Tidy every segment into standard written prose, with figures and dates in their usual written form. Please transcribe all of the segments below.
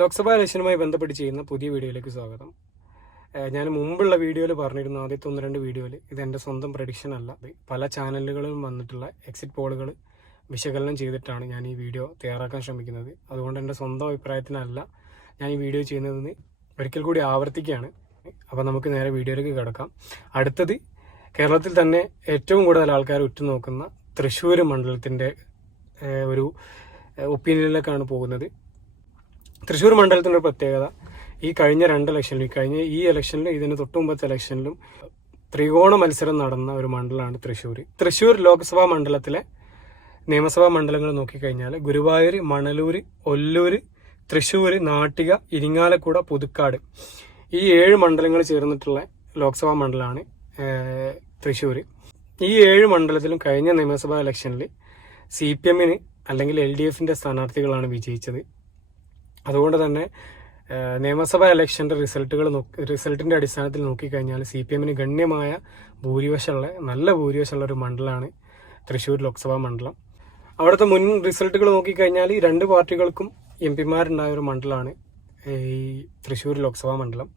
ലോക്സഭാ ഇലക്ഷനുമായി ബന്ധപ്പെട്ട് ചെയ്യുന്ന പുതിയ വീഡിയോയിലേക്ക് സ്വാഗതം. ഞാൻ മുമ്പുള്ള വീഡിയോയിൽ പറഞ്ഞിരുന്നു, ആദ്യത്തെ 1-2 വീഡിയോയിൽ ഇതെൻ്റെ സ്വന്തം പ്രഡിക്ഷൻ അല്ല. പല ചാനലുകളിലും വന്നിട്ടുള്ള എക്സിറ്റ് പോളുകൾ വിശകലനം ചെയ്തിട്ടാണ് ഞാൻ ഈ വീഡിയോ തയ്യാറാക്കാൻ ശ്രമിക്കുന്നത്. അതുകൊണ്ട് എൻ്റെ സ്വന്തം അഭിപ്രായത്തിനല്ല ഞാൻ ഈ വീഡിയോ ചെയ്യുന്നതെന്ന് ഒരിക്കൽ കൂടി ആവർത്തിക്കുകയാണ്. അപ്പോൾ നമുക്ക് നേരെ വീഡിയോയിലേക്ക് കിടക്കാം. അടുത്തത് കേരളത്തിൽ തന്നെ ഏറ്റവും കൂടുതൽ ആൾക്കാർ ഉറ്റുനോക്കുന്ന തൃശ്ശൂർ മണ്ഡലത്തിൻ്റെ ഒരു ഒപ്പീനിയനിലേക്കാണ് പോകുന്നത്. തൃശ്ശൂർ മണ്ഡലത്തിൻ്റെ ഒരു പ്രത്യേകത, ഈ കഴിഞ്ഞ 2 ഇലക്ഷനിലും ഈ ഇലക്ഷനിലും ഇതിന് തൊട്ട് മുമ്പത്തെ ഇലക്ഷനിലും ത്രികോണ മത്സരം നടന്ന ഒരു മണ്ഡലമാണ് തൃശ്ശൂർ. തൃശ്ശൂർ ലോക്സഭാ മണ്ഡലത്തിലെ നിയമസഭാ മണ്ഡലങ്ങൾ നോക്കിക്കഴിഞ്ഞാൽ ഗുരുവായൂർ, മണലൂർ, ഒല്ലൂർ, തൃശ്ശൂർ, നാട്ടിക, ഇരിങ്ങാലക്കുട, പുതുക്കാട് ഈ 7 മണ്ഡലങ്ങൾ ചേർന്നിട്ടുള്ള ലോക്സഭാ മണ്ഡലമാണ് തൃശ്ശൂർ. ഈ 7 മണ്ഡലത്തിലും കഴിഞ്ഞ നിയമസഭാ ഇലക്ഷനിൽ CPM-ന് അല്ലെങ്കിൽ LDF-ന്റെ സ്ഥാനാർത്ഥികളാണ് വിജയിച്ചത്. അതുകൊണ്ട് തന്നെ നിയമസഭാ ഇലക്ഷൻ്റെ റിസൾട്ടിൻ്റെ അടിസ്ഥാനത്തിൽ നോക്കിക്കഴിഞ്ഞാൽ CPM-ന് ഗണ്യമായ നല്ല ഭൂരിപക്ഷമുള്ള ഒരു മണ്ഡലമാണ് തൃശ്ശൂർ ലോക്സഭാ മണ്ഡലം. അവിടുത്തെ മുൻ റിസൾട്ടുകൾ നോക്കിക്കഴിഞ്ഞാൽ 2 പാർട്ടികൾക്കും MP-മാരുണ്ടായ ഒരു മണ്ഡലമാണ് ഈ തൃശ്ശൂർ ലോക്സഭാ മണ്ഡലം.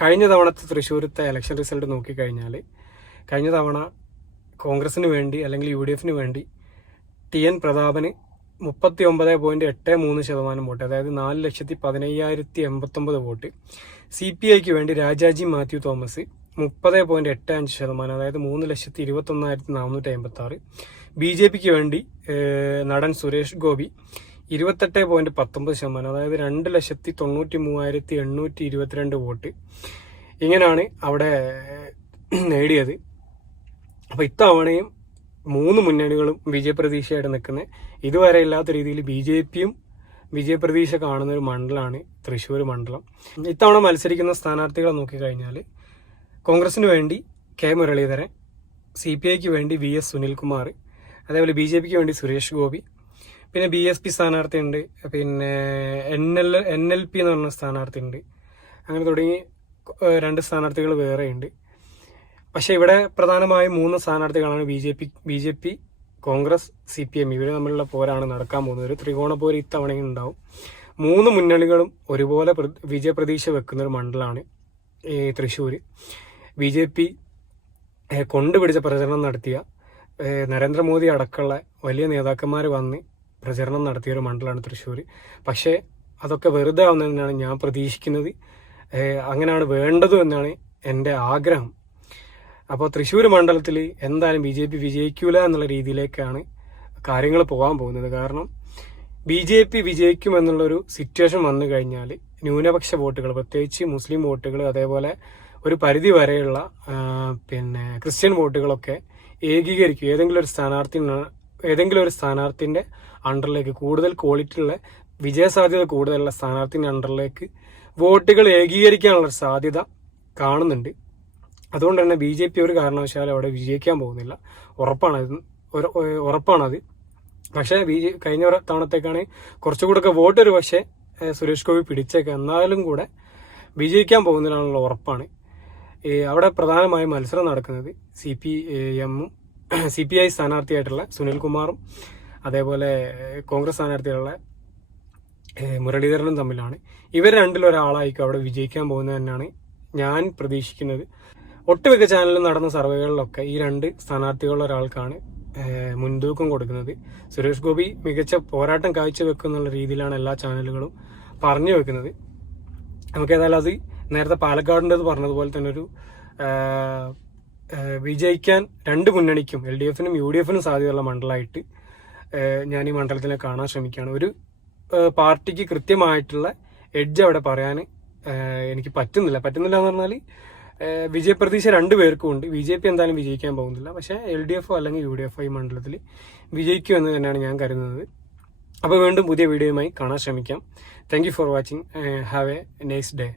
കഴിഞ്ഞ തവണത്തെ തൃശ്ശൂരത്തെ ഇലക്ഷൻ റിസൾട്ട് നോക്കിക്കഴിഞ്ഞാൽ കഴിഞ്ഞ തവണ കോൺഗ്രസിന് വേണ്ടി അല്ലെങ്കിൽ UDF-ന് വേണ്ടി TN പ്രതാപന് 39.83% വോട്ട്, അതായത് 4,15,089 വോട്ട്. CPI-ക്ക് വേണ്ടി രാജാജി മാത്യു തോമസ് 30.85%, അതായത് 3,21,456. BJP-ക്ക് വേണ്ടി നടൻ സുരേഷ് ഗോപി 28.19%, അതായത് 2,93,822 വോട്ട്. ഇങ്ങനെയാണ് അവിടെ നേടിയത്. അപ്പോൾ ഇത്തവണയും 3 മുന്നണികളും വിജയപ്രതീക്ഷയായിട്ട് നിൽക്കുന്നത്. ഇതുവരെ ഇല്ലാത്ത രീതിയിൽ BJP-യും വിജയപ്രതീക്ഷ കാണുന്ന ഒരു മണ്ഡലമാണ് തൃശ്ശൂർ മണ്ഡലം. ഇത്തവണ മത്സരിക്കുന്ന സ്ഥാനാർത്ഥികളെ നോക്കിക്കഴിഞ്ഞാൽ കോൺഗ്രസിന് വേണ്ടി K മുരളീധരൻ, CPI-ക്ക് വേണ്ടി VS സുനിൽകുമാർ, അതേപോലെ BJP-ക്ക് വേണ്ടി സുരേഷ് ഗോപി, പിന്നെ BSP സ്ഥാനാർത്ഥി ഉണ്ട്, പിന്നെ NLP എന്ന് പറഞ്ഞ സ്ഥാനാർത്ഥി ഉണ്ട്. അങ്ങനെ തുടങ്ങി 2 സ്ഥാനാർത്ഥികൾ വേറെയുണ്ട്. പക്ഷെ ഇവിടെ പ്രധാനമായും 3 സ്ഥാനാർത്ഥികളാണ് BJP, കോൺഗ്രസ്, CPM. ഇവർ തമ്മിലുള്ള പോരാണ് നടക്കാൻ പോകുന്നത്. ഒരു ത്രികോണ പോര് ഇത്തവണയും ഉണ്ടാവും. 3 മുന്നണികളും ഒരുപോലെ വിജയപ്രതീക്ഷ വെക്കുന്ന ഒരു മണ്ഡലമാണ് ഈ തൃശ്ശൂർ. BJP കൊണ്ടുപിടിച്ച പ്രചരണം നടത്തിയ നരേന്ദ്രമോദി അടക്കമുള്ള വലിയ നേതാക്കന്മാർ വന്ന് പ്രചരണം നടത്തിയ ഒരു മണ്ഡലമാണ് തൃശ്ശൂർ. പക്ഷേ അതൊക്കെ വെറുതെ ആവുന്നതെന്നാണ് ഞാൻ പ്രതീക്ഷിക്കുന്നത്. അങ്ങനെയാണ് വേണ്ടതും എന്നാണ് എൻ്റെ ആഗ്രഹം. അപ്പോൾ തൃശ്ശൂർ മണ്ഡലത്തിൽ എന്തായാലും BJP വിജയിക്കൂല എന്നുള്ള രീതിയിലേക്കാണ് കാര്യങ്ങൾ പോകാൻ പോകുന്നത്. കാരണം BJP വിജയിക്കുമെന്നുള്ളൊരു സിറ്റുവേഷൻ വന്നു കഴിഞ്ഞാൽ ന്യൂനപക്ഷ വോട്ടുകൾ, പ്രത്യേകിച്ച് മുസ്ലിം വോട്ടുകൾ, അതേപോലെ ഒരു പരിധി വരെയുള്ള പിന്നെ ക്രിസ്ത്യൻ വോട്ടുകളൊക്കെ ഏകീകരിക്കും. ഏതെങ്കിലും ഒരു സ്ഥാനാർത്ഥിൻ്റെ അണ്ടറിലേക്ക്, കൂടുതൽ ക്വാളിറ്റി ഉള്ള വിജയസാധ്യത കൂടുതലുള്ള സ്ഥാനാർത്ഥിൻ്റെ അണ്ടറിലേക്ക് വോട്ടുകൾ ഏകീകരിക്കാനുള്ള സാധ്യത കാണുന്നുണ്ട്. അതുകൊണ്ട് തന്നെ BJP ഒരു കാരണവശാലും അവിടെ വിജയിക്കാൻ പോകുന്നില്ല, ഉറപ്പാണത്. പക്ഷേ കഴിഞ്ഞ തവണത്തേക്കാണ് കുറച്ചുകൂടെ വോട്ട് ഒരു പക്ഷേ സുരേഷ് ഗോപി പിടിച്ചേക്കാം, എന്നാലും കൂടെ വിജയിക്കാൻ പോകുന്നതിനുള്ള ഉറപ്പാണ്. അവിടെ പ്രധാനമായും മത്സരം നടക്കുന്നത് CPM-ഉം CPI സ്ഥാനാർത്ഥിയായിട്ടുള്ള സുനിൽകുമാറും അതേപോലെ കോൺഗ്രസ് സ്ഥാനാർത്ഥിയുള്ള മുരളീധരനും തമ്മിലാണ്. ഇവർ രണ്ടിലൊരാളായിരിക്കും അവിടെ വിജയിക്കാൻ പോകുന്നത് തന്നെയാണ് ഞാൻ പ്രതീക്ഷിക്കുന്നത്. ഒട്ടുമിക്ക ചാനലിൽ നടന്ന സർവേകളിലൊക്കെ ഈ 2 സ്ഥാനാർത്ഥികളുള്ള ഒരാൾക്കാണ് മുൻതൂക്കം കൊടുക്കുന്നത്. സുരേഷ് ഗോപി മികച്ച പോരാട്ടം കാഴ്ചവെക്കുന്നുള്ള രീതിയിലാണ് എല്ലാ ചാനലുകളും പറഞ്ഞു വെക്കുന്നത്. നമുക്ക് ഏതായാലും അത് നേരത്തെ പാലക്കാടിൻ്റെത് പറഞ്ഞതുപോലെ തന്നെ ഒരു വിജയിക്കാൻ 2 മുന്നണിക്കും LDF-നും UDF-നും സാധ്യതയുള്ള മണ്ഡലമായിട്ട് ഞാൻ ഈ മണ്ഡലത്തിനെ കാണാൻ ശ്രമിക്കുകയാണ്. ഒരു പാർട്ടിക്ക് കൃത്യമായിട്ടുള്ള എഡ്ജ് അവിടെ പറയാൻ എനിക്ക് പറ്റുന്നില്ല എന്ന് പറഞ്ഞാൽ വിജയപ്രതീക്ഷ 2 പേർക്കും ഉണ്ട്. BJP എന്തായാലും വിജയിക്കാൻ പോകുന്നില്ല, പക്ഷേ LDF അല്ലെങ്കിൽ UDF ഈ മണ്ഡലത്തിൽ വിജയിക്കുമെന്ന് തന്നെയാണ് ഞാൻ കരുതുന്നത്. അപ്പോൾ വീണ്ടും പുതിയ വീഡിയോയുമായി കാണാൻ ശ്രമിക്കാം. Thank you for watching. Have A nice day.